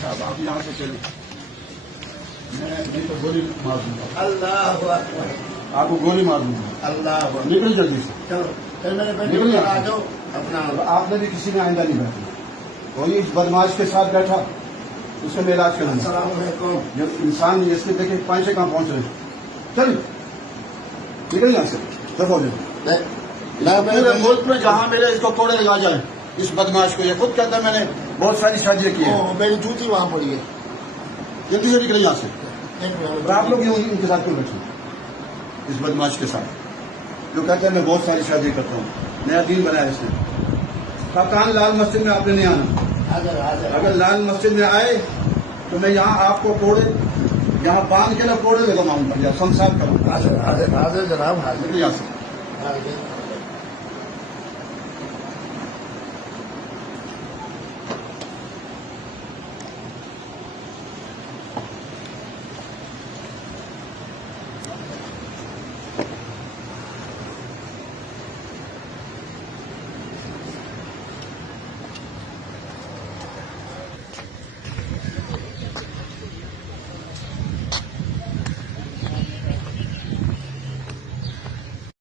صاحب آپ یہاں سے چلیں، میں نہیں تو گولی مار دوں گا، اللہ اکبر، آپ کو گولی مار دوں گا، اللہ اکبر. نکل جلدی سے. چلو پھر میرے بیٹے آ جاؤ اپنا. آپ نے بھی کسی نے آئندہ نہیں بیٹھنا، کوئی اس بدماش کے ساتھ بیٹھا اس سے میں علاج کروں گا. السلام علیکم. جب انسان اس کے دیکھے پانچے کہاں پہنچ رہے ہیں. چل نکل یہاں سے دفعہ پورے ملک میں جہاں میرے اس کو کوڑے لگا جائیں اس بدماش کو. یہ خود کہتا ہے میں نے بہت ساری شادیاں کی ہیں. میری جوتی وہاں پڑی ہے. جلدی سے نکلے یہاں سے. ایک منٹ. اور آپ لوگ یوں ان کے ساتھ کیوں بیٹھے اس بدماش کے ساتھ جو کہتا ہے میں بہت ساری شادی کرتا ہوں. نیا دین بنایا اس نے. کان لال مسجد میں آپ نے نہیں آنا. حاضر حاضر. اگر لال مسجد میں آئے تو میں یہاں آپ کو کوڑے یہاں باندھ کے نا کوڑے لگاؤں گا یا سمسار کروں گا. حاضر حاضر حاضر جناب حاضر. یہاں سے حاضر.